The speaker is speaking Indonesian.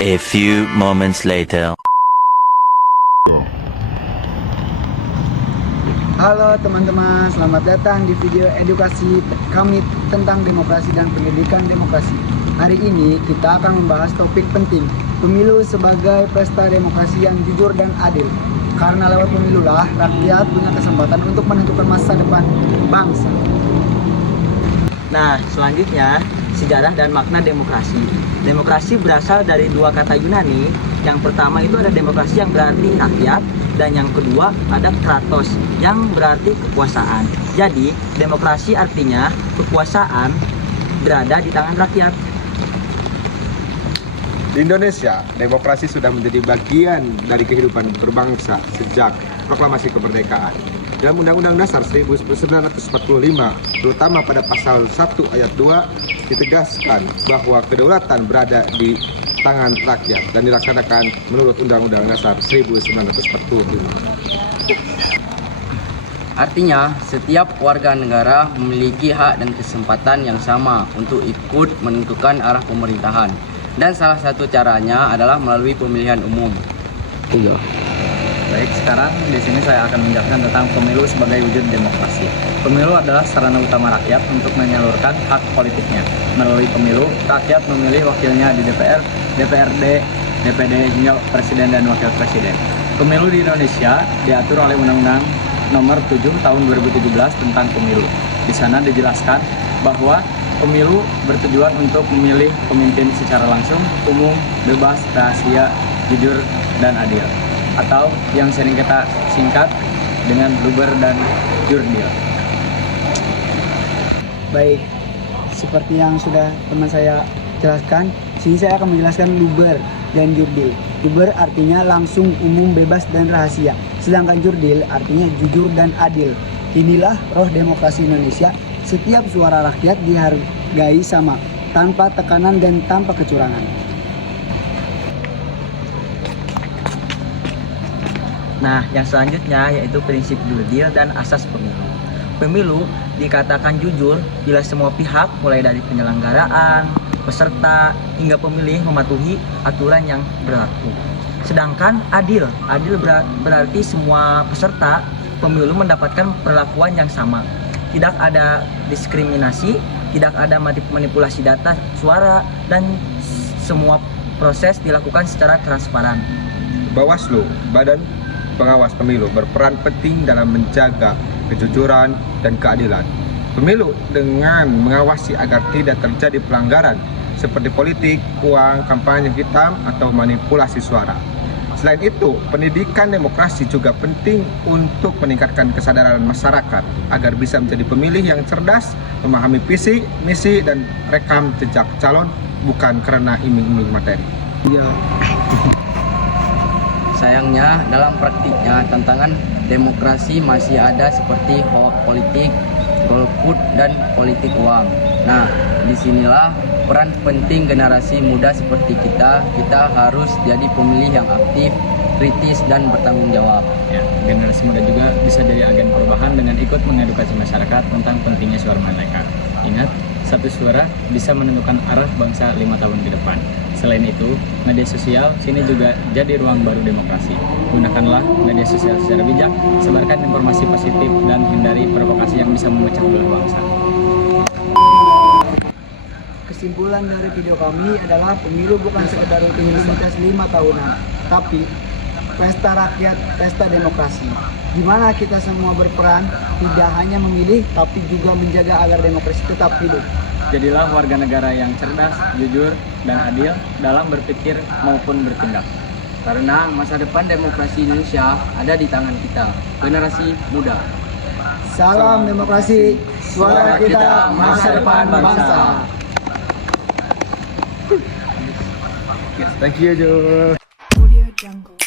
A few moments later. Halo teman-teman, selamat datang di video edukasi kami tentang demokrasi dan pendidikan demokrasi. Hari ini kita akan membahas topik penting, pemilu sebagai pesta demokrasi yang jujur dan adil. Karena lewat pemilulah rakyat punya kesempatan untuk menentukan masa depan bangsa. Nah, selanjutnya sejarah dan makna demokrasi. Demokrasi berasal dari dua kata Yunani. Yang pertama itu ada demokrasi yang berarti rakyat, dan yang kedua ada kratos yang berarti kekuasaan. Jadi, demokrasi artinya kekuasaan berada di tangan rakyat. Di Indonesia, demokrasi sudah menjadi bagian dari kehidupan berbangsa sejak proklamasi kemerdekaan. Dalam Undang-Undang Dasar 1945, terutama pada pasal 1 ayat 2, ditegaskan bahwa kedaulatan berada di tangan rakyat dan dilaksanakan menurut Undang-Undang Dasar 1945. Artinya, setiap warga negara memiliki hak dan kesempatan yang sama untuk ikut menentukan arah pemerintahan. Dan salah satu caranya adalah melalui pemilihan umum. Baik, sekarang di sini saya akan menjelaskan tentang pemilu sebagai wujud demokrasi. Pemilu adalah sarana utama rakyat untuk menyalurkan hak politiknya. Melalui pemilu, rakyat memilih wakilnya di DPR, DPRD, DPD, hingga presiden dan wakil presiden. Pemilu di Indonesia diatur oleh Undang-Undang Nomor 7 Tahun 2017 tentang pemilu. Di sana dijelaskan bahwa pemilu bertujuan untuk memilih pemimpin secara langsung, umum, bebas, rahasia, jujur, dan adil. Atau yang sering kita singkat dengan luber dan jurdil. Baik, seperti yang sudah teman saya jelaskan, sini saya akan menjelaskan luber dan jurdil. Luber artinya langsung, umum, bebas, dan rahasia. Sedangkan jurdil artinya jujur dan adil. Inilah roh demokrasi Indonesia. Setiap suara rakyat dihargai sama, tanpa tekanan dan tanpa kecurangan. Nah, yang selanjutnya yaitu prinsip jurdil dan asas pemilu. Pemilu dikatakan jujur bila semua pihak mulai dari penyelenggaraan, peserta, hingga pemilih mematuhi aturan yang berlaku. Sedangkan adil berarti semua peserta pemilu mendapatkan perlakuan yang sama. Tidak ada diskriminasi, tidak ada manipulasi data suara, dan semua proses dilakukan secara transparan. Bawaslu, Badan Pengawas Pemilu, berperan penting dalam menjaga kejujuran dan keadilan pemilu dengan mengawasi agar tidak terjadi pelanggaran seperti politik, uang, kampanye hitam, atau manipulasi suara. Selain itu, pendidikan demokrasi juga penting untuk meningkatkan kesadaran masyarakat agar bisa menjadi pemilih yang cerdas, memahami visi, misi, dan rekam jejak calon, bukan karena iming-iming materi. Sayangnya, dalam praktiknya tantangan demokrasi masih ada seperti hoax politik, golput, dan politik uang. Nah, disinilah peran penting generasi muda seperti kita. Kita harus jadi pemilih yang aktif, kritis, dan bertanggung jawab. Ya, generasi muda juga bisa jadi agen perubahan dengan ikut mengedukasi masyarakat tentang pentingnya suara mereka. Ingat, satu suara bisa menentukan arah bangsa 5 tahun ke depan. Selain itu, media sosial sini juga jadi ruang baru demokrasi. Gunakanlah media sosial secara bijak, sebarkan informasi positif, dan hindari provokasi yang bisa memecah belah bangsa. Kesimpulan dari video kami adalah pemilu bukan sekedar rutinitas 5 tahunan, tapi pesta rakyat, pesta demokrasi. Di mana kita semua berperan, tidak hanya memilih, tapi juga menjaga agar demokrasi tetap hidup. Jadilah warga negara yang cerdas, jujur, dan adil dalam berpikir maupun bertindak. Karena masa depan demokrasi Indonesia ada di tangan kita, generasi muda. Salam demokrasi, suara kita, masa depan bangsa. Thank you, Jo. Audio Jungle.